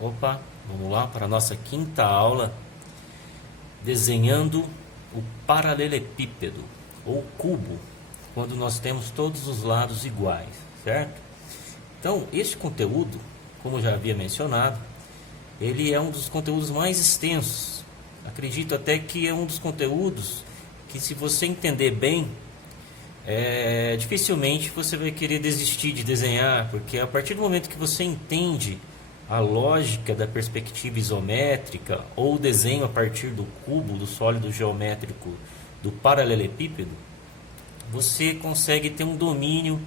Opa, vamos lá para a nossa quinta aula, desenhando o paralelepípedo ou cubo, quando nós temos todos os lados iguais, certo? Então, este conteúdo, como eu já havia mencionado, ele é um dos conteúdos mais extensos. Acredito até que é um dos conteúdos que, se você entender bem, dificilmente você vai querer desistir de desenhar, porque a partir do momento que você entende a lógica da perspectiva isométrica ou desenho a partir do cubo, do sólido geométrico, do paralelepípedo, você consegue ter um domínio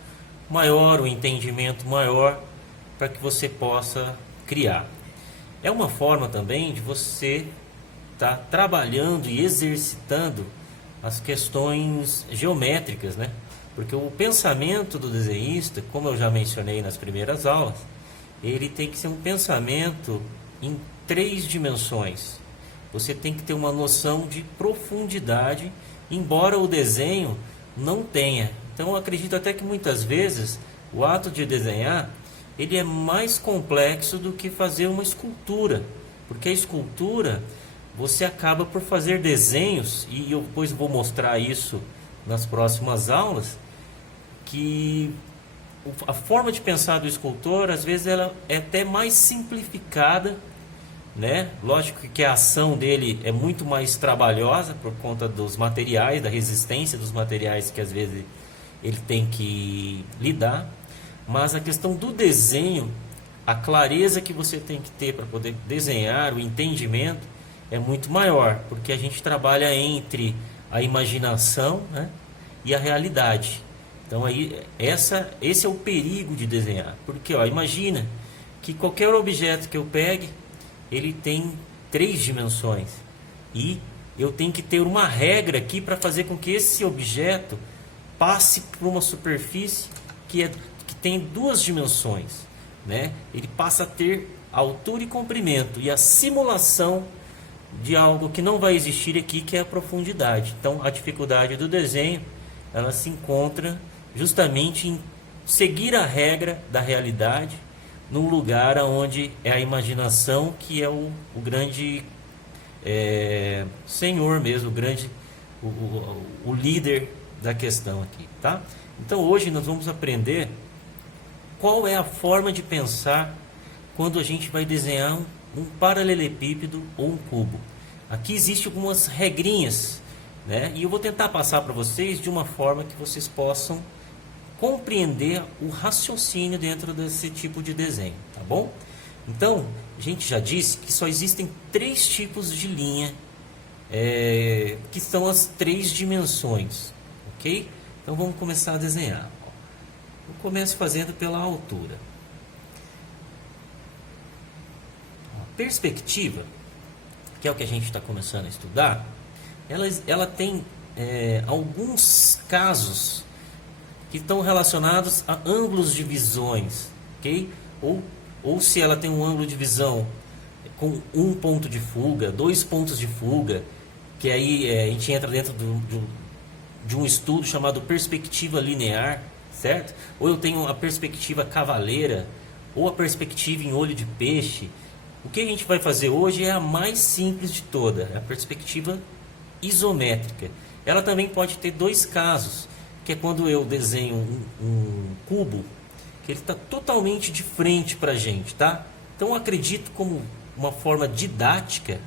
maior, um entendimento maior para que você possa criar. É uma forma também de você estar trabalhando e exercitando as questões geométricas, né? Porque o pensamento do desenhista, como eu já mencionei nas primeiras aulas, ele tem que ser um pensamento em 3 dimensões. Você tem que ter uma noção de profundidade, embora o desenho não tenha. Então eu acredito até que muitas vezes o ato de desenhar ele é mais complexo do que fazer uma escultura, porque a escultura você acaba por fazer desenhos, e eu depois vou mostrar isso nas próximas aulas, que a forma de pensar do escultor, às vezes, ela é até mais simplificada, né? Lógico que a ação dele é muito mais trabalhosa por conta dos materiais, da resistência dos materiais que às vezes ele tem que lidar, mas a questão do desenho, a clareza que você tem que ter para poder desenhar, o entendimento é muito maior, porque a gente trabalha entre a imaginação, né, e a realidade. Então aí esse é o perigo de desenhar, porque imagina que qualquer objeto que eu pegue, ele tem 3 dimensões, e eu tenho que ter uma regra aqui para fazer com que esse objeto passe por uma superfície que tem 2 dimensões, né? Ele passa a ter altura e comprimento, e a simulação de algo que não vai existir aqui, que é a profundidade. Então a dificuldade do desenho, ela se encontra justamente em seguir a regra da realidade num lugar onde é a imaginação que é o grande senhor mesmo, o líder da questão aqui, tá? Então hoje nós vamos aprender qual é a forma de pensar quando a gente vai desenhar um paralelepípedo ou um cubo. Aqui existem algumas regrinhas, né? E eu vou tentar passar para vocês de uma forma que vocês possam compreender o raciocínio dentro desse tipo de desenho, tá bom? Então, a gente já disse que só existem 3 tipos de linha, que são as 3 dimensões, ok? Então vamos começar a desenhar. Eu começo fazendo pela altura. A perspectiva, que é o que a gente está começando a estudar, ela tem alguns casos que estão relacionados a ângulos de visões, ok? Ou se ela tem um ângulo de visão com 1 ponto de fuga, 2 pontos de fuga, que aí a gente entra dentro de um estudo chamado perspectiva linear, certo? Ou eu tenho a perspectiva cavaleira, ou a perspectiva em olho de peixe. O que a gente vai fazer hoje é a mais simples de toda, a perspectiva isométrica. Ela também pode ter 2 casos, que é quando eu desenho um cubo, que ele está totalmente de frente para a gente, tá? Então eu acredito, como uma forma didática,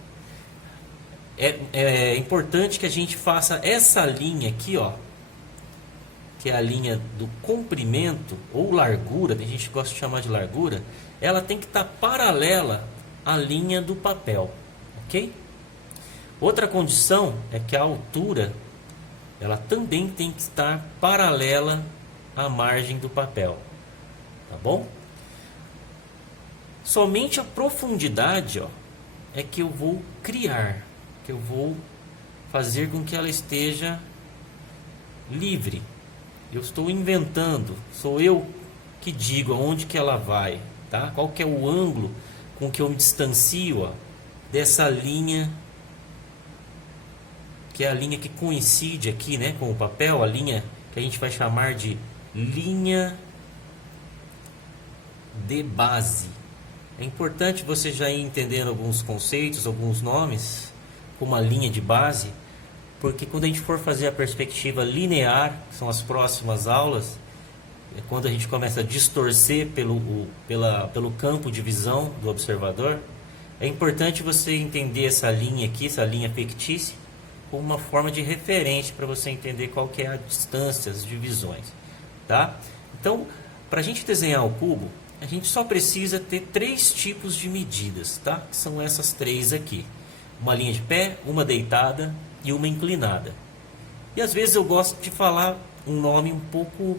é importante que a gente faça essa linha aqui, ó, que é a linha do comprimento ou largura, tem gente que gosta de chamar de largura, ela tem que estar paralela à linha do papel, ok? Outra condição é que a altura, ela também tem que estar paralela à margem do papel, tá bom? Somente a profundidade, ó, é que eu vou criar, que eu vou fazer com que ela esteja livre. Eu estou inventando, sou eu que digo aonde que ela vai, tá? Qual que é o ângulo com que eu me distancio, ó, dessa linha, que é a linha que coincide aqui, né, com o papel, a linha que a gente vai chamar de linha de base, É importante você já ir entendendo alguns conceitos, alguns nomes, como a linha de base, porque quando a gente for fazer a perspectiva linear, que são as próximas aulas, é quando a gente começa a distorcer pelo campo de visão do observador, é importante você entender essa linha aqui, essa linha fictícia, como uma forma de referência para você entender qual que é a distância, as divisões, tá? Então, para a gente desenhar o cubo, a gente só precisa ter 3 tipos de medidas, tá? Que são essas 3 aqui. Uma linha de pé, uma deitada e uma inclinada. E às vezes eu gosto de falar um nome um pouco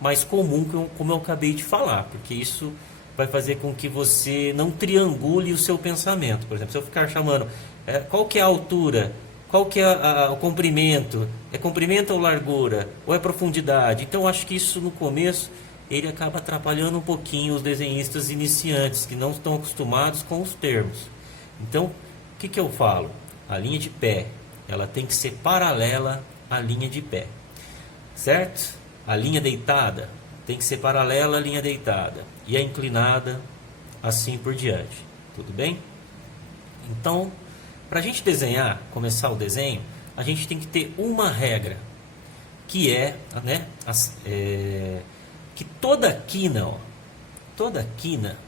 mais comum, como eu acabei de falar, porque isso vai fazer com que você não triangule o seu pensamento. Por exemplo, se eu ficar chamando qual que é a altura, qual que é o comprimento, é comprimento ou largura, ou é profundidade. Então eu acho que isso no começo ele acaba atrapalhando um pouquinho os desenhistas iniciantes, que não estão acostumados com os termos. Então, o que eu falo? A linha de pé, ela tem que ser paralela à linha de pé, certo? A linha deitada tem que ser paralela à linha deitada, e a inclinada, assim por diante, tudo bem? Então, para a gente desenhar, começar o desenho, a gente tem que ter uma regra, que é, né, que toda quina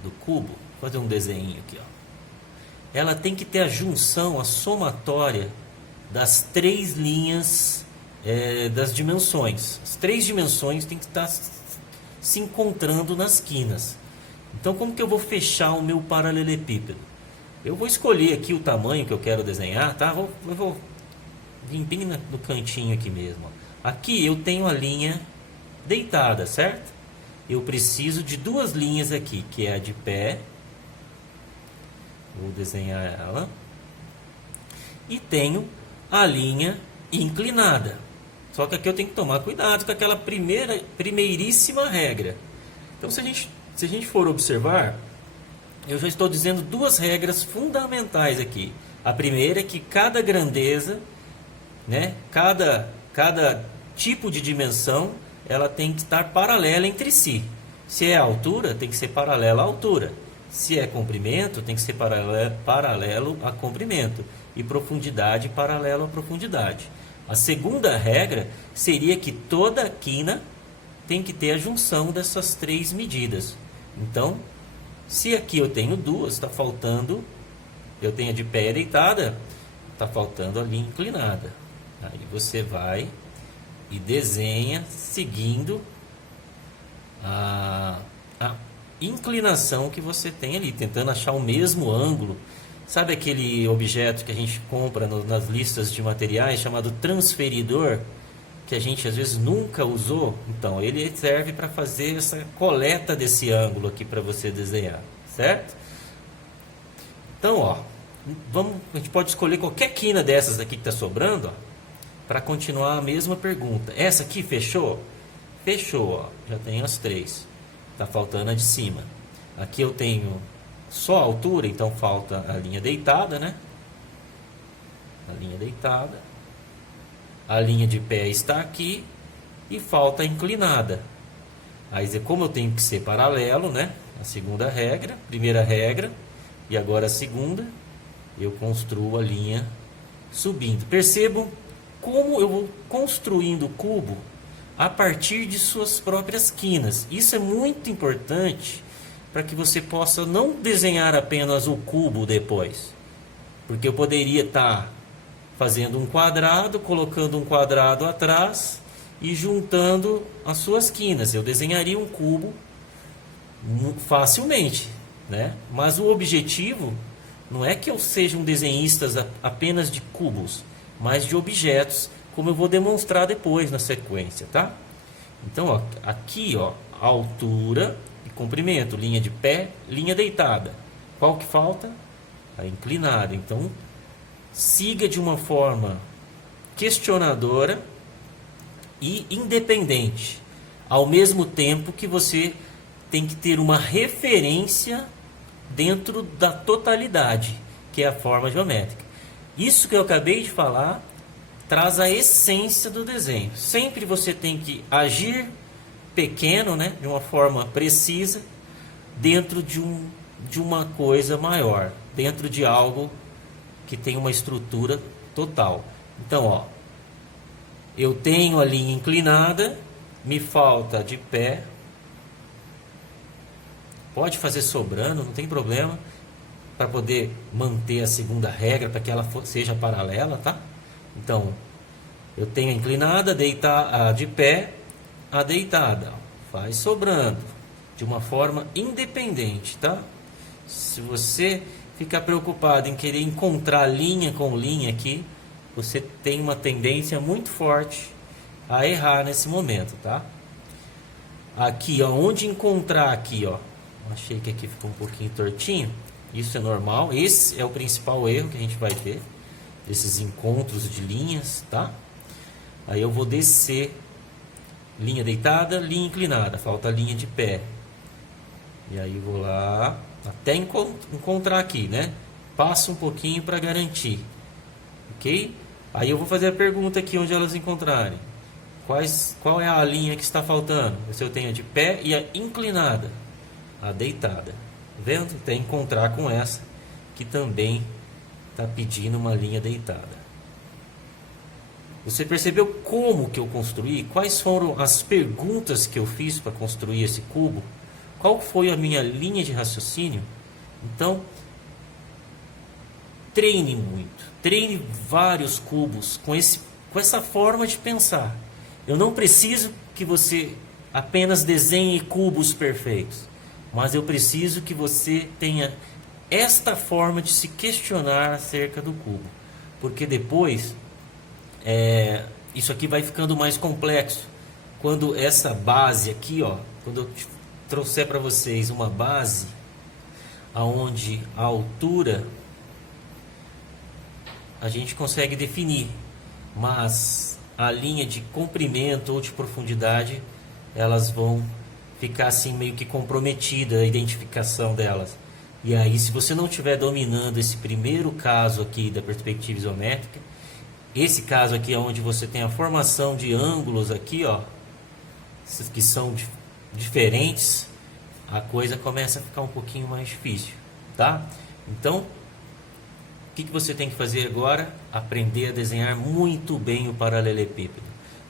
do cubo, vou fazer um desenho aqui, ó, ela tem que ter a junção, a somatória das 3 linhas das dimensões. As 3 dimensões têm que estar se encontrando nas quinas. Então, como que eu vou fechar o meu paralelepípedo? Eu vou escolher aqui o tamanho que eu quero desenhar, tá? Eu vou vir bem no cantinho aqui mesmo. Aqui eu tenho a linha deitada, certo? Eu preciso de 2 linhas aqui, que é a de pé. Vou desenhar ela. E tenho a linha inclinada. Só que aqui eu tenho que tomar cuidado com aquela primeiríssima regra. Então, se a gente for observar, eu já estou dizendo 2 regras fundamentais aqui. A primeira é que cada grandeza, né, cada tipo de dimensão, ela tem que estar paralela entre si. Se é altura, tem que ser paralela à altura. Se é comprimento, tem que ser paralelo a comprimento. E profundidade, paralelo à profundidade. A segunda regra seria que toda quina tem que ter a junção dessas 3 medidas. Então, se aqui eu tenho 2, está faltando, eu tenho a de pé deitada, está faltando a linha inclinada. Aí você vai e desenha seguindo a inclinação que você tem ali, tentando achar o mesmo ângulo. Sabe aquele objeto que a gente compra nas listas de materiais chamado transferidor, que a gente às vezes nunca usou? Então, ele serve para fazer essa coleta desse ângulo aqui para você desenhar, certo? Então, ó, a gente pode escolher qualquer quina dessas aqui que está sobrando, para continuar a mesma pergunta. Essa aqui fechou? Fechou, ó, já tenho as 3. Está faltando a de cima. Aqui eu tenho só a altura, então falta a linha deitada, né? A linha deitada. A linha de pé está aqui e falta a inclinada. Aí, como eu tenho que ser paralelo, né? A segunda regra, primeira regra, e agora a segunda, eu construo a linha subindo. Percebam como eu vou construindo o cubo a partir de suas próprias quinas. Isso é muito importante para que você possa não desenhar apenas o cubo depois. Porque eu poderia estar fazendo um quadrado, colocando um quadrado atrás e juntando as suas quinas. Eu desenharia um cubo facilmente, né? Mas o objetivo não é que eu seja um desenhista apenas de cubos, mas de objetos, como eu vou demonstrar depois na sequência, tá? Então, ó, aqui, ó, altura e comprimento, linha de pé, linha deitada. Qual que falta? A inclinada. Então, siga de uma forma questionadora e independente, ao mesmo tempo que você tem que ter uma referência dentro da totalidade, que é a forma geométrica. Isso que eu acabei de falar traz a essência do desenho. Sempre você tem que agir pequeno, né, de uma forma precisa, dentro de de uma coisa maior, dentro de algo que tem uma estrutura total. Então, ó, eu tenho a linha inclinada, me falta de pé. Pode fazer sobrando, não tem problema, para poder manter a segunda regra, para que ela seja paralela, tá? Então, eu tenho a inclinada, a de pé, a deitada. Faz sobrando, de uma forma independente, tá? Se você ficar preocupado em querer encontrar linha com linha aqui, você tem uma tendência muito forte a errar nesse momento, tá? Aqui, ó, onde encontrar aqui, ó, achei que aqui ficou um pouquinho tortinho. Isso é normal. Esse é o principal erro que a gente vai ter, esses encontros de linhas, tá? Aí eu vou descer, linha deitada, linha inclinada, falta a linha de pé. E aí eu vou lá até encontrar aqui, né? Passo um pouquinho para garantir, ok? Aí eu vou fazer a pergunta aqui onde elas encontrarem. Qual é a linha que está faltando? Se eu tenho a de pé e a inclinada, a deitada, vendo? Tem que encontrar com essa que também está pedindo uma linha deitada. Você percebeu como que eu construí? Quais foram as perguntas que eu fiz para construir esse cubo? Qual foi a minha linha de raciocínio? Então, treine muito, treine vários cubos com essa forma de pensar. Eu não preciso que você apenas desenhe cubos perfeitos, mas eu preciso que você tenha esta forma de se questionar acerca do cubo, porque depois isso aqui vai ficando mais complexo. Quando essa base aqui, ó, quando eu trouxer para vocês uma base aonde a altura a gente consegue definir, mas a linha de comprimento ou de profundidade, elas vão ficar assim meio que comprometida a identificação delas. E aí, se você não estiver dominando esse primeiro caso aqui da perspectiva isométrica, esse caso aqui é onde você tem a formação de ângulos aqui, ó, que são diferentes, a coisa começa a ficar um pouquinho mais difícil, tá? Então, o que você tem que fazer agora? Aprender a desenhar muito bem o paralelepípedo.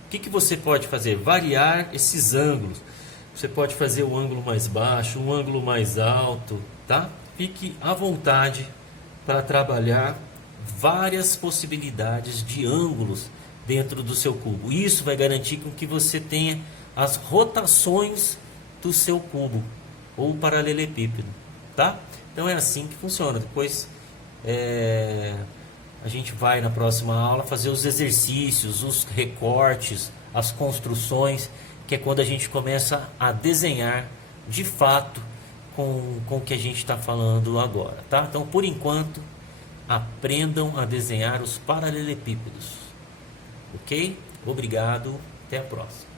O que você pode fazer? Variar esses ângulos. Você pode fazer o ângulo mais baixo, um ângulo mais alto, tá? Fique à vontade para trabalhar várias possibilidades de ângulos dentro do seu cubo. Isso vai garantir com que você tenha as rotações do seu cubo ou paralelepípedo, tá? Então é assim que funciona. Depois a gente vai na próxima aula fazer os exercícios, os recortes, as construções, que é quando a gente começa a desenhar de fato com o que a gente está falando agora, tá? Então, por enquanto, aprendam a desenhar os paralelepípedos, ok? Obrigado, até a próxima.